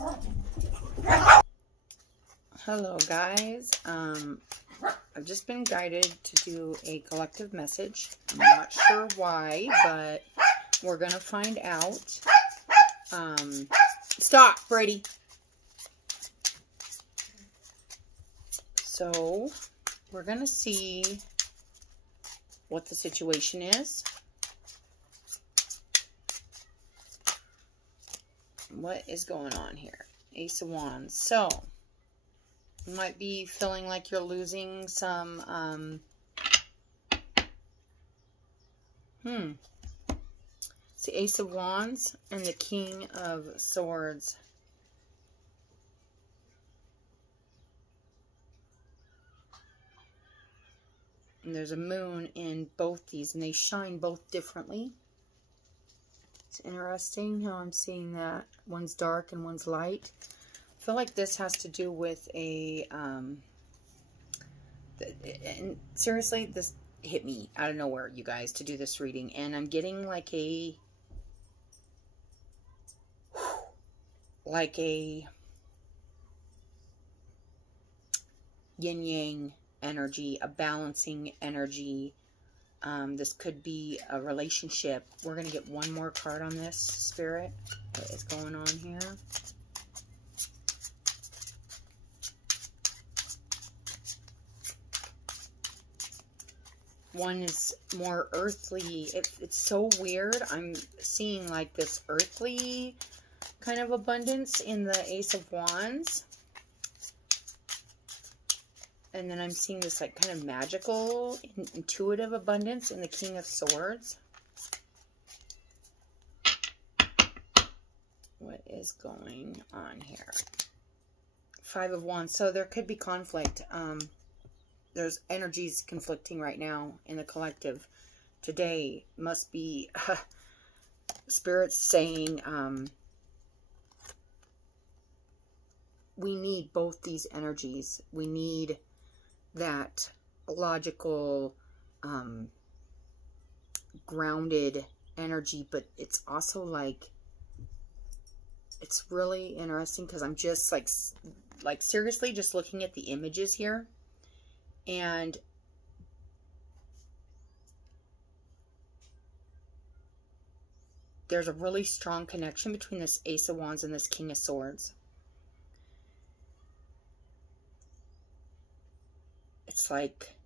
Hello guys, I've just been guided to do a collective message. I'm not sure why, but we're gonna find out. Stop, Brady. So we're gonna see what the situation is. What is going on here? Ace of Wands. So you might be feeling like you're losing some, It's the Ace of Wands and the King of Swords. And there's a moon in both these, and they shine both differently. It's interesting how I'm seeing that one's dark and one's light. I feel like this has to do with a, and seriously, this hit me out of nowhere, you guys, to do this reading. And I'm getting like a yin-yang energy, a balancing energy. This could be a relationship. We're going to get one more card on this, Spirit. What is going on here? One is more earthly. It's so weird. I'm seeing like this earthly kind of abundance in the Ace of Wands. And then I'm seeing this like kind of magical, intuitive abundance in the King of Swords. What is going on here? Five of Wands. So there could be conflict. There's energies conflicting right now in the collective. Today must be Spirit's saying we need both these energies. We need that logical, grounded energy, but it's also like, it's really interesting because I'm just like seriously just looking at the images here. And there's a really strong connection between this Ace of Wands and this King of Swords. It's like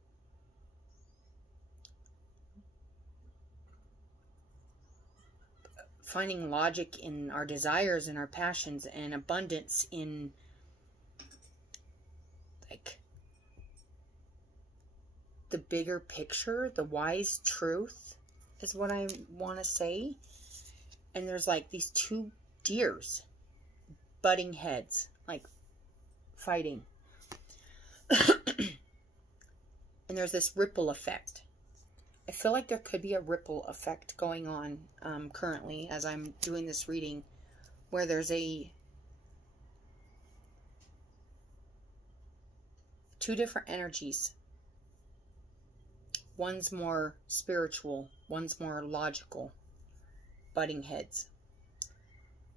finding logic in our desires and our passions, and abundance in like the bigger picture, the wise truth is what I want to say. And there's like these two deers butting heads, like fighting. And there's this ripple effect. I feel like there could be a ripple effect going on currently as I'm doing this reading, where there's two different energies. One's more spiritual, one's more logical, butting heads.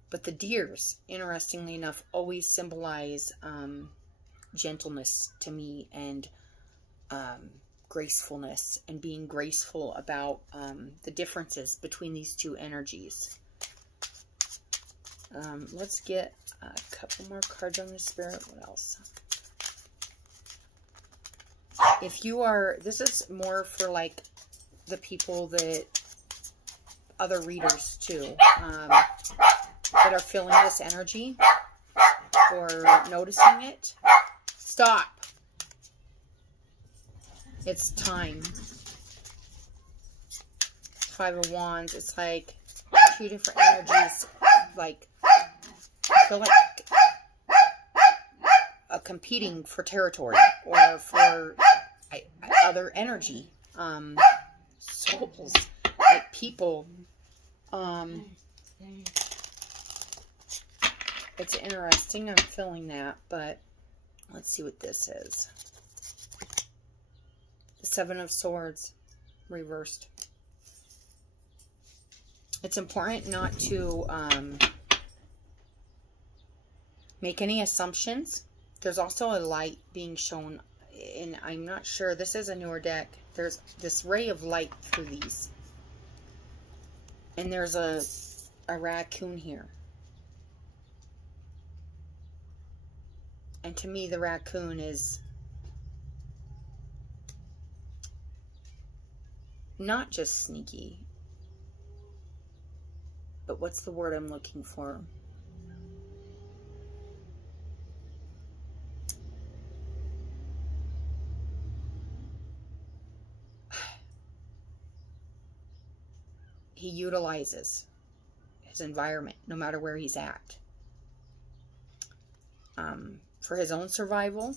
But the deers, interestingly enough, always symbolize gentleness to me, and gracefulness, and being graceful about the differences between these two energies. Let's get a couple more cards on the Spirit. What else? If you are, this is more for like the people that, other readers too, that are feeling this energy or noticing it. Stop. It's time. Five of Wands. It's like two different energies. Like, I feel like competing for territory or for other energy. Souls. Like people. It's interesting. I'm feeling that, but let's see what this is. The Seven of Swords reversed. It's important not to make any assumptions. There's also a light being shown, and I'm not sure. This is a newer deck. There's this ray of light through these. And there's a raccoon here. And to me, the raccoon is not just sneaky, but what's the word I'm looking for? He utilizes his environment, no matter where he's at, for his own survival.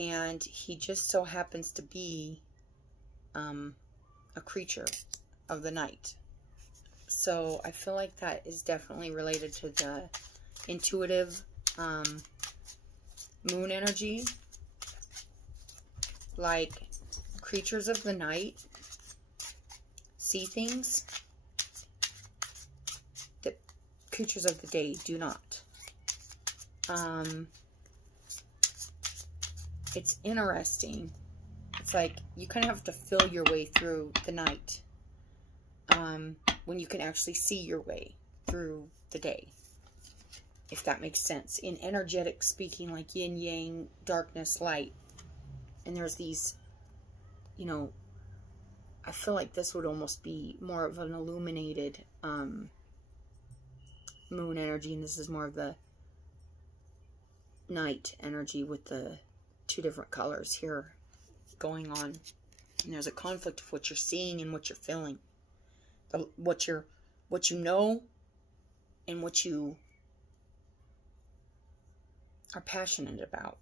And he just so happens to be a creature of the night. So I feel like that is definitely related to the intuitive moon energy. Like creatures of the night see things that creatures of the day do not. It's interesting. It's like you kind of have to feel your way through the night when you can actually see your way through the day, if that makes sense. In energetic speaking, like yin yang, darkness, light. And there's these, you know, I feel like this would almost be more of an illuminated moon energy, and this is more of the night energy with the two different colors here going on. And there's a conflict of what you're seeing and what you're feeling, what you know and what you are passionate about.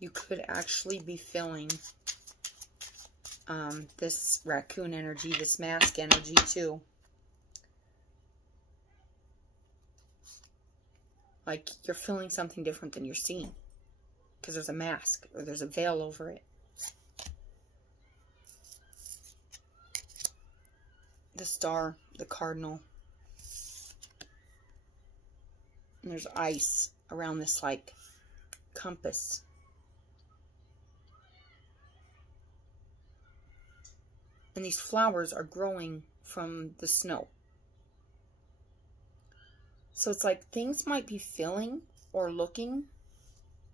You could actually be feeling this raccoon energy, this mask energy too. Like you're feeling something different than you're seeing, because there's a mask or there's a veil over it. The star, the cardinal. And there's ice around this like compass. And these flowers are growing from the snow. So it's like things might be feeling or looking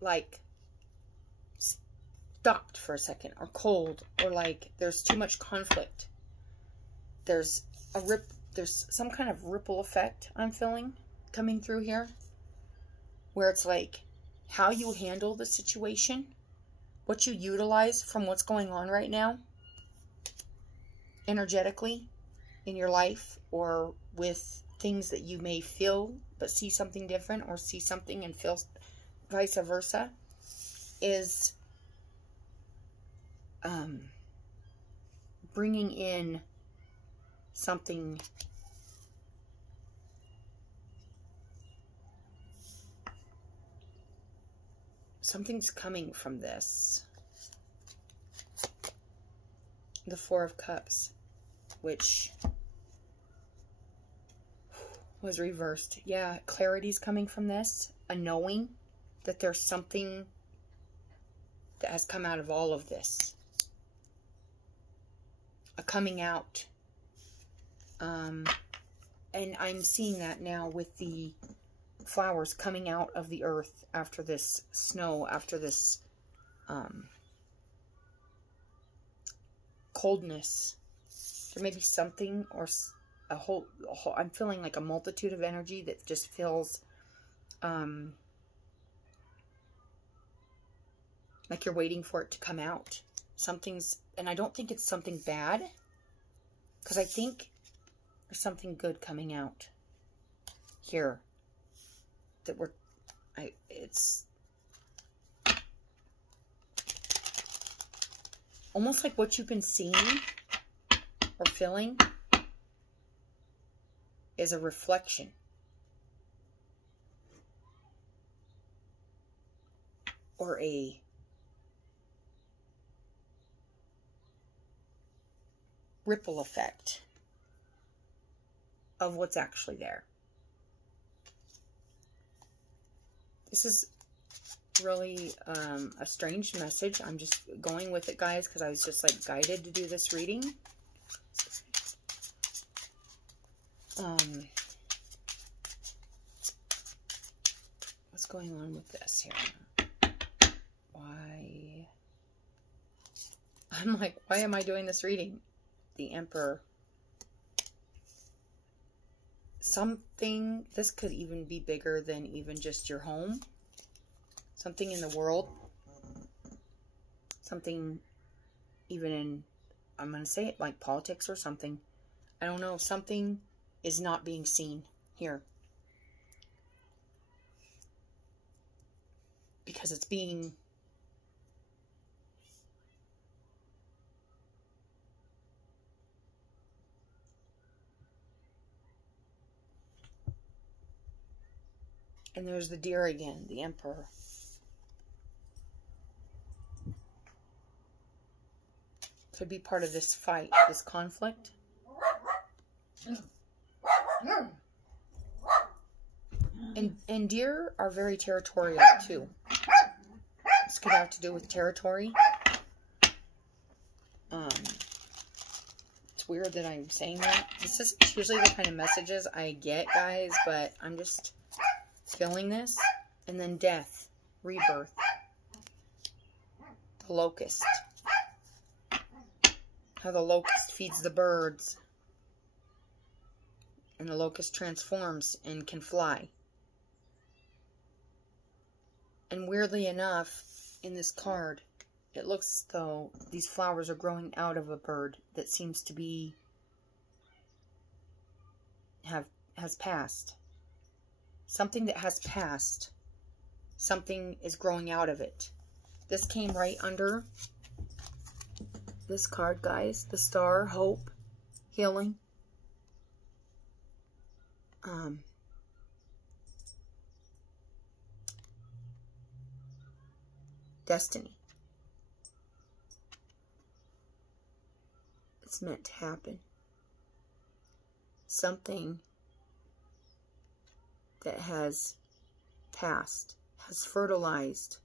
like stopped for a second, or cold, or like there's too much conflict. There's some kind of ripple effect I'm feeling coming through here, where it's like how you handle the situation, what you utilize from what's going on right now energetically in your life, or with things that you may feel but see something different, or see something and feel vice versa, is bringing in something something's coming from this. The Four of Cups, which was reversed. Yeah, clarity's coming from this. A knowing that there's something that has come out of all of this. A coming out. And I'm seeing that now with the flowers coming out of the earth after this snow, after this coldness. There may be something, or a whole, I'm feeling like a multitude of energy that just feels like you're waiting for it to come out. Something's, and I don't think it's something bad, because I think there's something good coming out here that it's almost like what you've been seeing or feeling is a reflection. Or a ripple effect of what's actually there. This is really a strange message. I'm just going with it, guys, because I was just like guided to do this reading. What's going on with this here? Why? I'm like, why am I doing this reading? The Emperor. Something, this could even be bigger than even just your home. Something in the world. Something even in, I'm going to say it, like politics or something. I don't know. Something is not being seen here. Because it's being and there's the deer again, the Emperor. Could be part of this fight, this conflict. And deer are very territorial too. This could have to do with territory. It's weird that I'm saying that. This is usually the kind of messages I get, guys, but I'm just feeling this. And then death, rebirth, the locust. How the locust feeds the birds. And the locust transforms and can fly. And weirdly enough, in this card, it looks as though these flowers are growing out of a bird that seems to be has passed. Something that has passed. Something is growing out of it. This came right under this card, guys. The star, hope, healing. Destiny. It's meant to happen. Something that has passed, has fertilized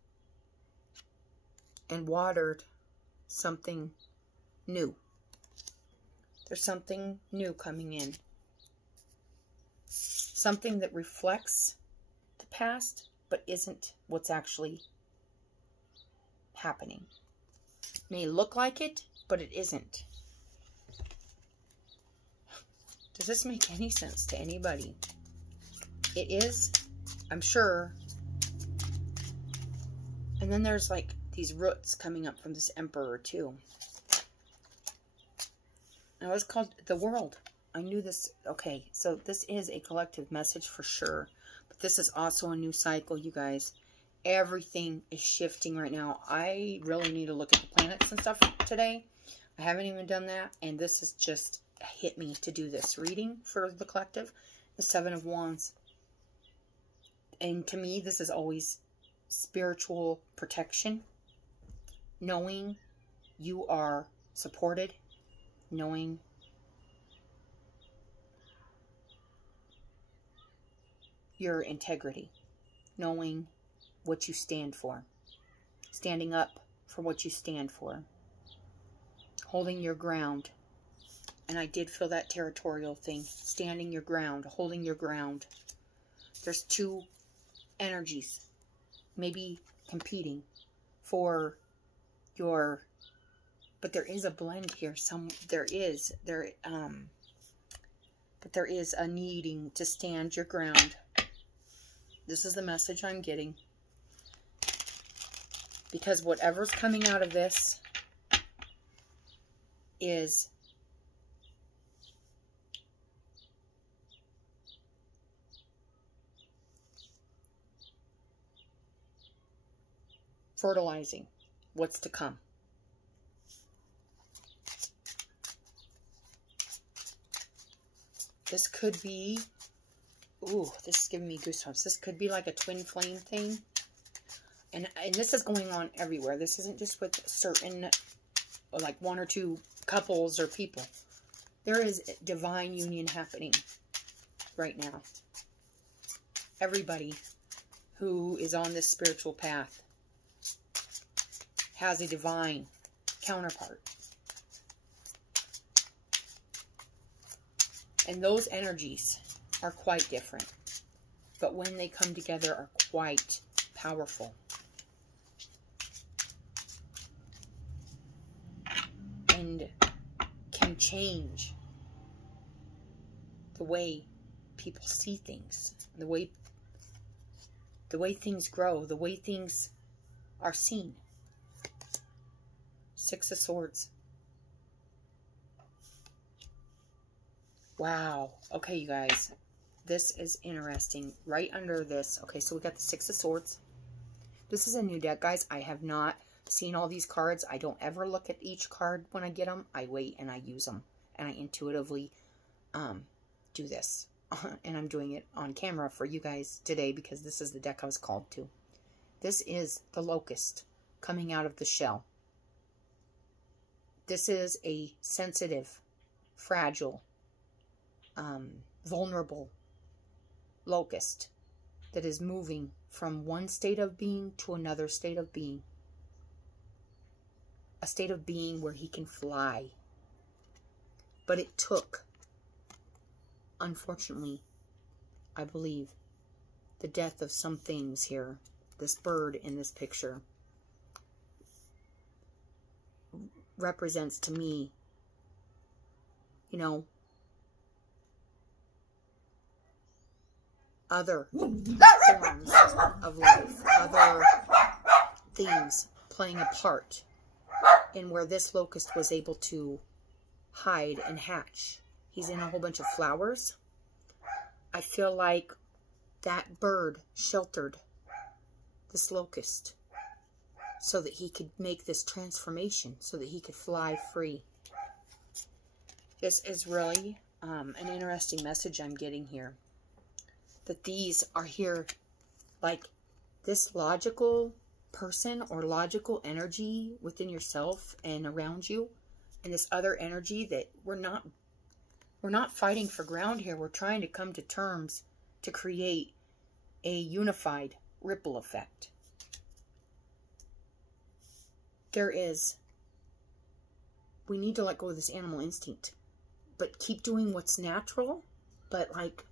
and watered something new. There's something new coming in. Something that reflects the past, but isn't what's actually happening. May look like it, but it isn't. Does this make any sense to anybody? It is, I'm sure. And then there's like these roots coming up from this Emperor too. And it was called the world. I knew this. Okay, so this is a collective message for sure. But this is also a new cycle, you guys. Everything is shifting right now. I really need to look at the planets and stuff today. I haven't even done that. And this has just hit me to do this reading for the collective. The Seven of Wands. And to me, this is always spiritual protection. Knowing you are supported. Knowing your integrity. Knowing what you stand for. Standing up for what you stand for. Holding your ground. And I did feel that territorial thing. Standing your ground. Holding your ground. There's two energies. Maybe competing for your... But there is a blend here. But there is a needing to stand your ground. This is the message I'm getting. Because whatever's coming out of this is fertilizing what's to come. This could be, ooh, this is giving me goosebumps. This could be like a twin flame thing. And this is going on everywhere. This isn't just with certain, like 1 or 2 couples or people. There is divine union happening right now. Everybody who is on this spiritual path has a divine counterpart. And those energies are quite different. But when they come together are quite powerful. And can change the way people see things, the way things grow, the way things are seen. 6 of Swords. Wow. Okay, you guys. This is interesting. Right under this. Okay, so we got the 6 of Swords. This is a new deck, guys. I have not seen all these cards. I don't ever look at each card when I get them. I wait and I use them. And I intuitively do this. And I'm doing it on camera for you guys today because this is the deck I was called to. This is the Locust coming out of the shell. This is a sensitive, fragile, vulnerable locust that is moving from one state of being to another state of being. A state of being where he can fly. But it took, unfortunately, I believe, the death of some things here. This bird in this picture represents to me, you know, other forms of life, other things playing a part in where this locust was able to hide and hatch. He's in a whole bunch of flowers. I feel like that bird sheltered this locust so that he could make this transformation, so that he could fly free. This is really an interesting message I'm getting here. That these are here, like this logical person or logical energy within yourself and around you, and this other energy that we're not fighting for ground here. We're trying to come to terms to create a unified ripple effect. We need to let go of this animal instinct, but keep doing what's natural, but like,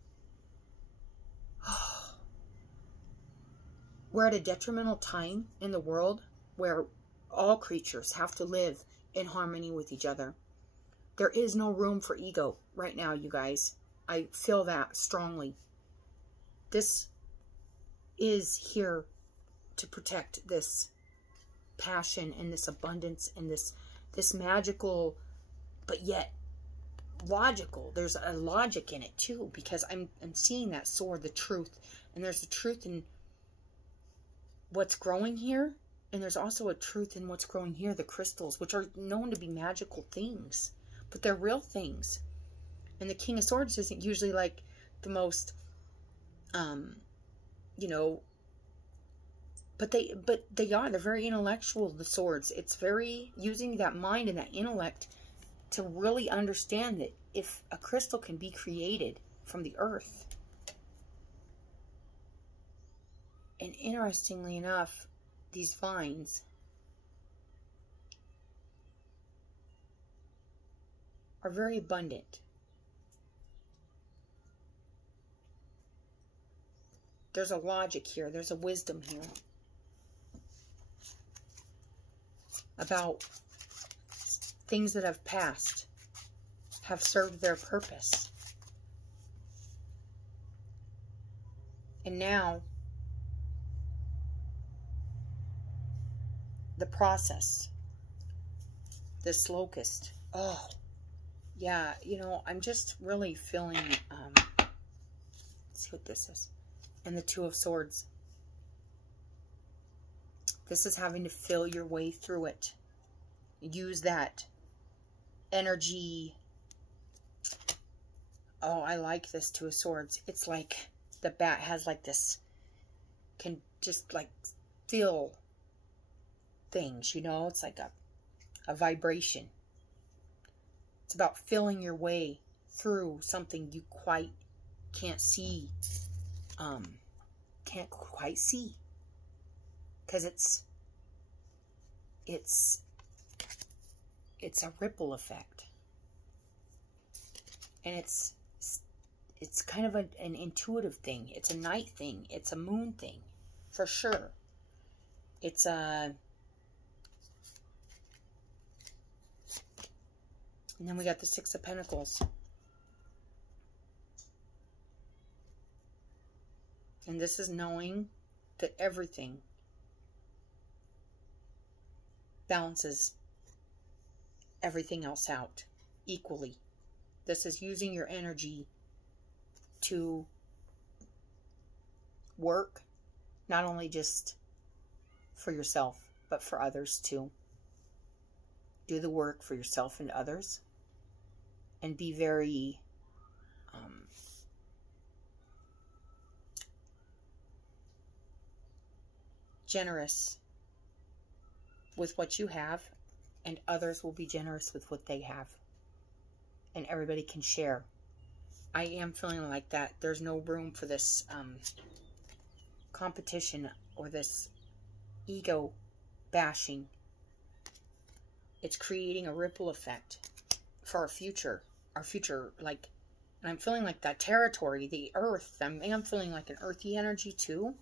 we're at a detrimental time in the world where all creatures have to live in harmony with each other. There is no room for ego right now, you guys. I feel that strongly. This is here to protect this passion and this abundance and this magical, but yet logical. There's a logic in it too, because I'm seeing that sword, the truth, and there's a truth in what's growing here, and there's also a truth in what's growing here, the crystals, which are known to be magical things, but they're real things. And the King of Swords isn't usually like the most, you know, but they're very intellectual, the swords. It's very using that mind and that intellect to really understand that if a crystal can be created from the earth. And interestingly enough, these vines are very abundant. There's a logic here. There's a wisdom here about things that have passed, have served their purpose. And now, the process, this locust. Oh, yeah, you know, I'm just really feeling, let's see what this is. And the Two of Swords. This is having to feel your way through it. Use that energy Oh, I like this Two of Swords. It's like the bat has like this, can just like feel things, you know? It's like a vibration. It's about feeling your way through something you can't quite see. Because it's a ripple effect. And it's kind of an intuitive thing. It's a night thing. It's a moon thing. For sure. It's a... And then we got the Six of Pentacles. And this is knowing that everything balances everything else out equally. This is using your energy to work, not only just for yourself, but for others too. Do the work for yourself and others. And be very generous with what you have, and others will be generous with what they have. And everybody can share. I am feeling like that. There's no room for this competition or this ego bashing. It's creating a ripple effect for our future. Our future, like, and I'm feeling like that territory, the earth. I'm feeling like an earthy energy too.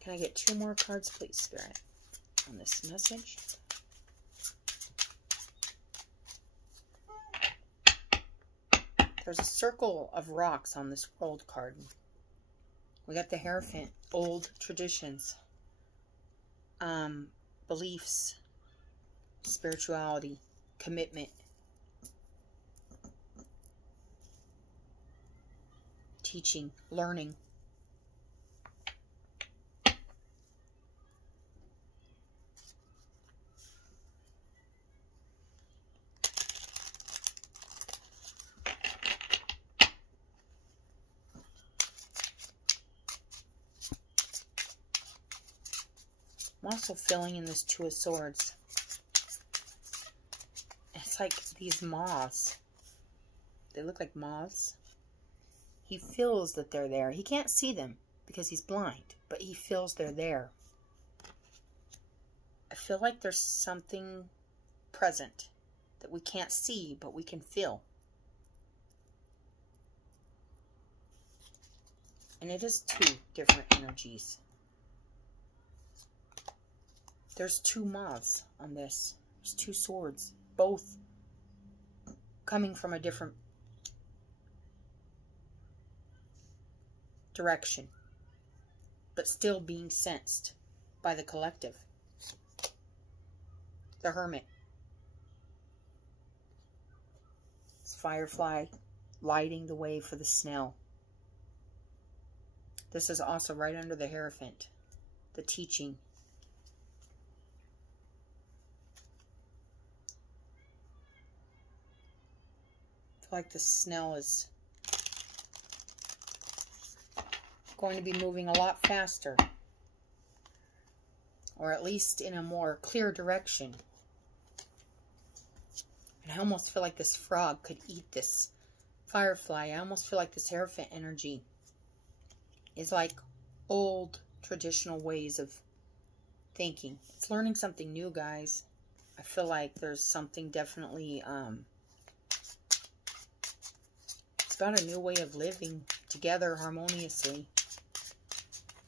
Can I get 2 more cards, please, Spirit, on this message? There's a circle of rocks on this World card. We got the Hierophant, old traditions, beliefs, spirituality, commitment, teaching, learning. I'm also feeling in this Two of Swords. It's like these moths. They look like moths. He feels that they're there. He can't see them because he's blind, but he feels they're there. I feel like there's something present that we can't see, but we can feel. And it is 2 different energies. There's 2 moths on this. There's 2 swords, both coming from a different direction, but still being sensed by the collective. The Hermit. It's Firefly lighting the way for the snail. This is also right under the Hierophant, the teaching. Like the snail is going to be moving a lot faster, or at least in a more clear direction. And I almost feel like this frog could eat this firefly. I almost feel like this Hierophant energy is like old traditional ways of thinking. It's learning something new, guys. I feel like there's something definitely it's about a new way of living together harmoniously.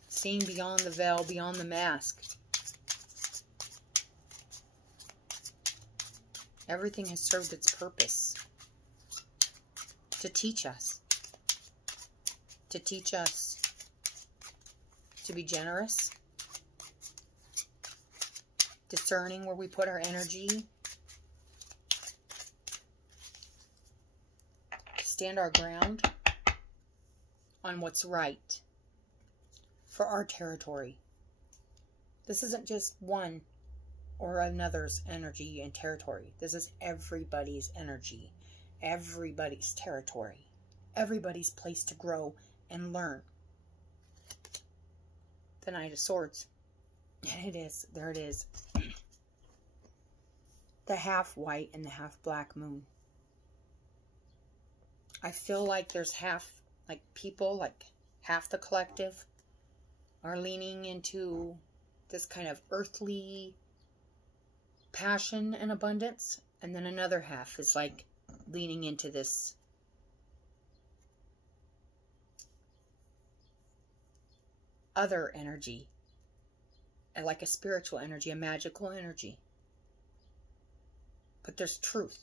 Seeing beyond the veil, beyond the mask. Everything has served its purpose. To teach us. To teach us to be generous. Discerning where we put our energy. Stand our ground on what's right for our territory. This isn't just one or another's energy and territory. This is everybody's energy, everybody's territory, everybody's place to grow and learn. The Knight of Swords. And it is. There it is. The half white and the half black moon. I feel like there's half, like people, like half the collective are leaning into this kind of earthly passion and abundance. And then another half is like leaning into this other energy, like a spiritual energy, a magical energy. But there's truth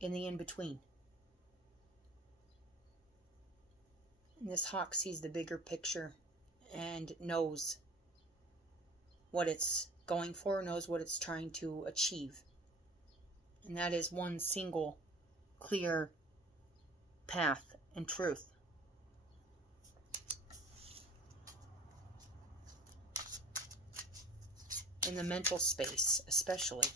in the in-between. And this hawk sees the bigger picture and knows what it's going for, knows what it's trying to achieve. And that is one single, clear path and truth. In the mental space, especially.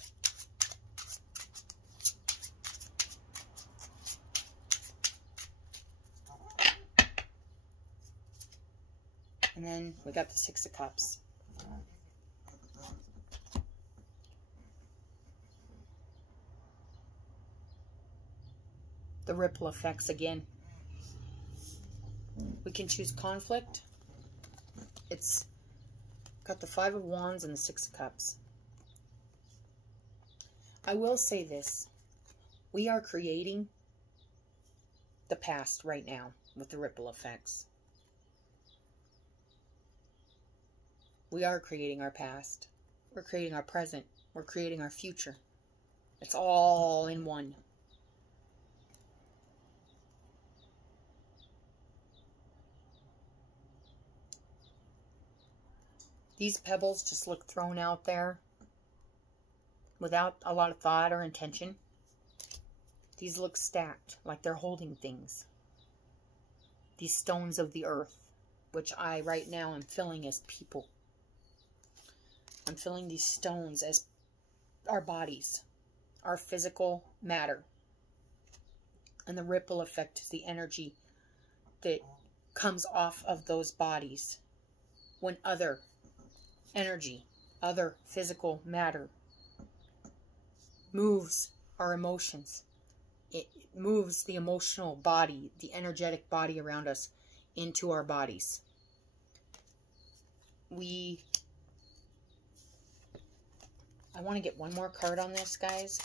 And then we got the Six of Cups. The ripple effects again. We can choose conflict. It's got the Five of Wands and the Six of Cups. I will say this. We are creating the past right now with the ripple effects. We are creating our past. We're creating our present. We're creating our future. It's all in one. These pebbles just look thrown out there without a lot of thought or intention. These look stacked, like they're holding things. These stones of the earth, which I right now am feeling as people. I'm feeling these stones as our bodies, our physical matter. And the ripple effect is the energy that comes off of those bodies when other energy, other physical matter moves our emotions. It moves the emotional body, the energetic body around us into our bodies. I want to get one more card on this, guys.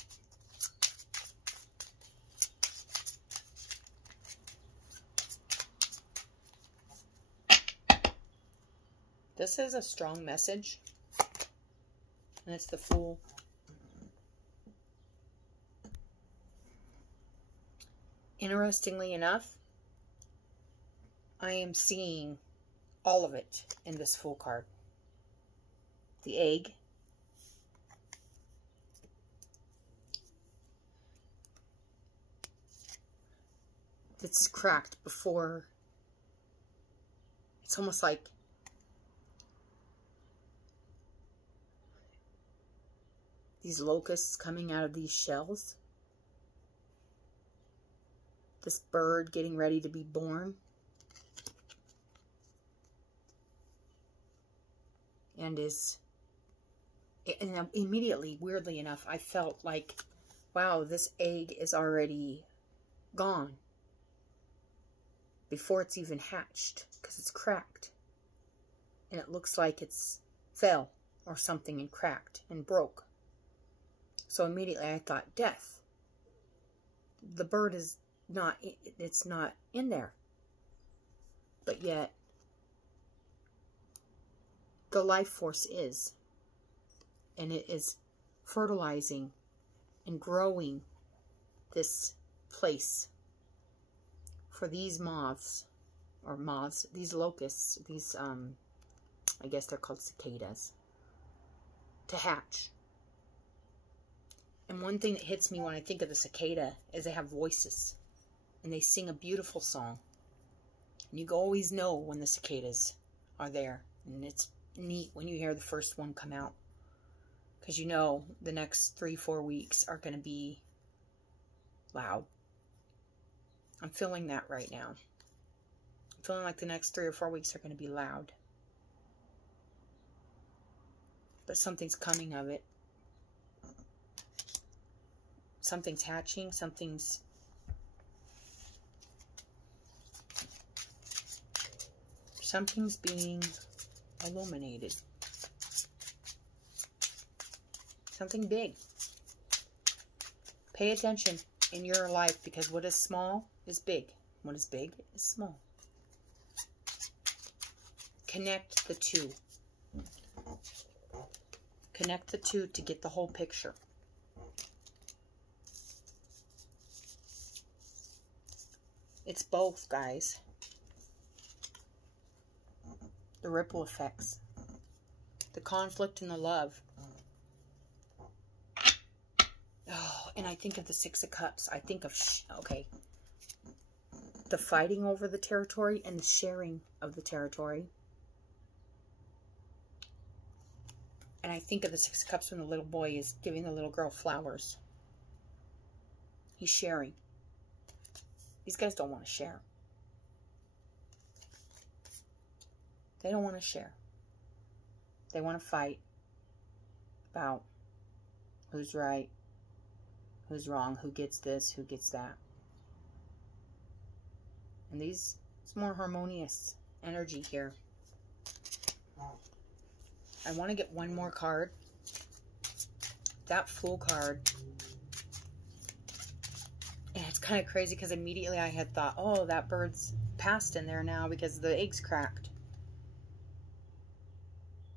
This is a strong message, and it's the Fool. Interestingly enough, I am seeing all of it in this Fool card. The egg. That's cracked before. It's almost like these locusts coming out of these shells. This bird getting ready to be born. And immediately, weirdly enough, I felt like, wow, this egg is already gone before it's even hatched, because it's cracked. And it looks like it's fell or something and cracked and broke. So immediately I thought, death. The bird is not, it's not in there. But yet, the life force is. And it is fertilizing and growing this place for these moths, these locusts, these, I guess they're called cicadas, to hatch. And one thing that hits me when I think of the cicada is they have voices, and they sing a beautiful song. And you always know when the cicadas are there, and it's neat when you hear the first one come out, because you know the next 3-4 weeks are going to be loud. I'm feeling that right now. I'm feeling like the next 3 or 4 weeks are going to be loud. But something's coming of it. Something's hatching. Something's being illuminated. Something big. Pay attention in your life, because what is small is big. What is big is small. Connect the two. Connect the two to get the whole picture. It's both, guys. The ripple effects. The conflict and the love. Oh, and I think of the Six of Cups. I think of, okay, the fighting over the territory and the sharing of the territory. And I think of the Six of Cups when the little boy is giving the little girl flowers. He's sharing. These guys don't want to share. They don't want to share. They want to fight about who's right, who's wrong, who gets this, who gets that. And it's more harmonious energy here. I want to get one more card. That Fool card. And it's kind of crazy because immediately I had thought, oh, that bird's passed in there now because the egg's cracked.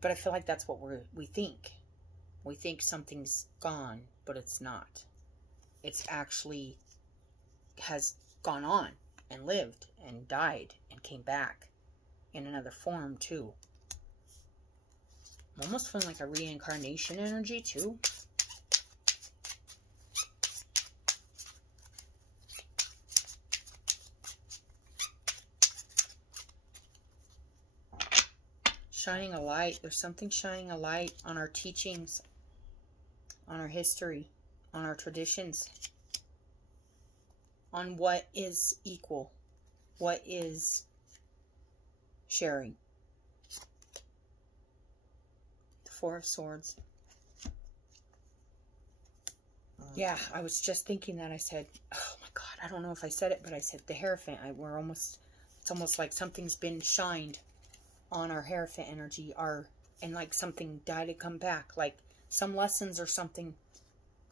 But I feel like that's what we think. We think something's gone, but it's not. It's actually has gone on and lived and died and came back in another form too. I'm almost feeling like a reincarnation energy too. Shining a light. There's something shining a light on our teachings, on our history, on our traditions, on what is equal, what is sharing. The Four of Swords. Yeah, I was just thinking that. I said, oh my God, I don't know if I said it, but I said the Hierophant. It's almost like something's been shined on our Hierophant energy, and like something died to come back, like some lessons or something,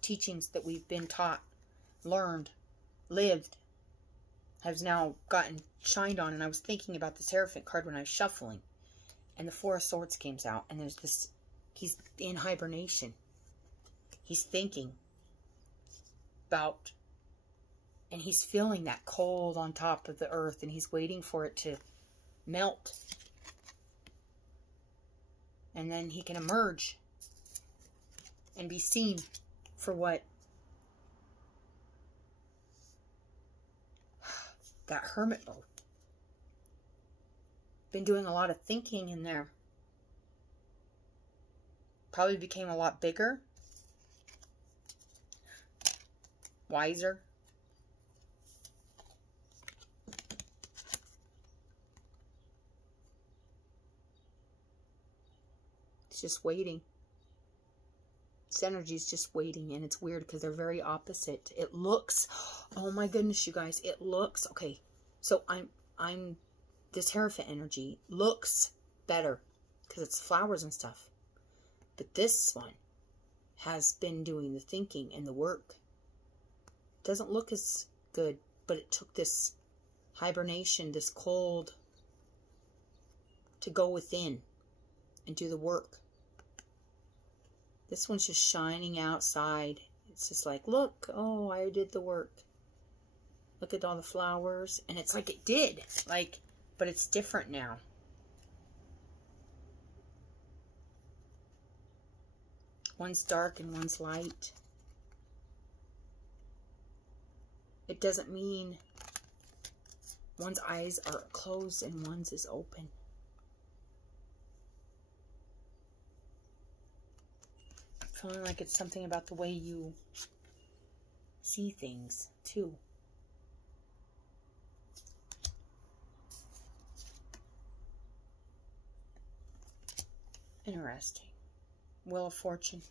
teachings that we've been taught, learned, lived, has now gotten shined on. And I was thinking about this Hierophant card when I was shuffling, and the Four of Swords came out, and there's this, he's in hibernation. He's thinking about, and he's feeling that cold on top of the earth, and he's waiting for it to melt. And then he can emerge and be seen for what that Hermit mode. Been doing a lot of thinking in there. Probably became a lot bigger, wiser. Just waiting. This energy is just waiting, and it's weird because they're very opposite. It looks, oh my goodness, you guys, it looks, okay, so I'm this Hierophant energy looks better because it's flowers and stuff, but this one has been doing the thinking and the work. It doesn't look as good, but it took this hibernation, this cold, to go within and do the work. This one's just shining outside. It's just like, look, oh, I did the work. Look at all the flowers. And it's like it did. Like, but it's different now. One's dark and one's light. It doesn't mean one's eyes are closed and one's is open. Feeling like it's something about the way you see things too. Interesting. Wheel of Fortune.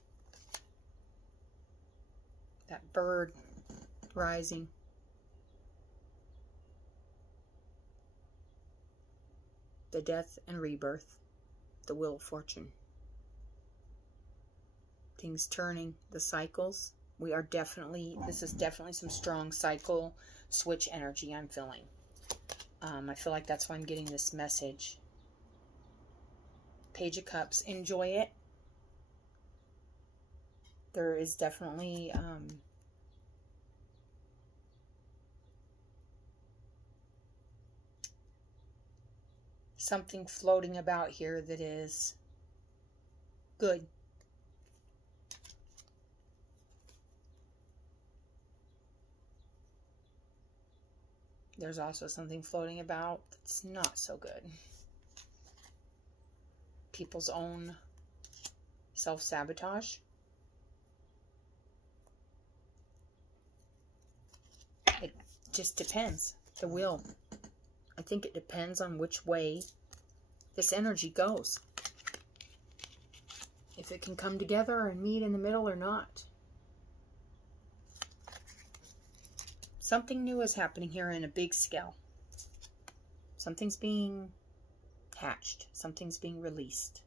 That bird rising. The death and rebirth. The Wheel of Fortune. Things turning. The cycles. We are definitely, this is definitely some strong cycle switch energy I'm feeling. I feel like that's why I'm getting this message. Page of Cups. Enjoy it. There is definitely something floating about here that is good. There's also something floating about that's not so good. People's own self-sabotage. It just depends. The wheel. I think it depends on which way this energy goes. If it can come together and meet in the middle or not. Something new is happening here in a big scale. Something's being hatched. Something's being released.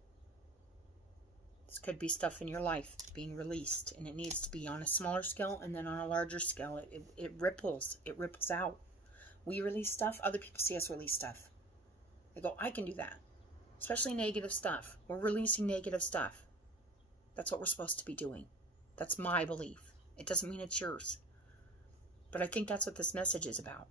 This could be stuff in your life being released. And it needs to be on a smaller scale and then on a larger scale. It ripples. It ripples out. We release stuff. Other people see us release stuff. They go, I can do that. Especially negative stuff. We're releasing negative stuff. That's what we're supposed to be doing. That's my belief. It doesn't mean it's yours. But I think that's what this message is about.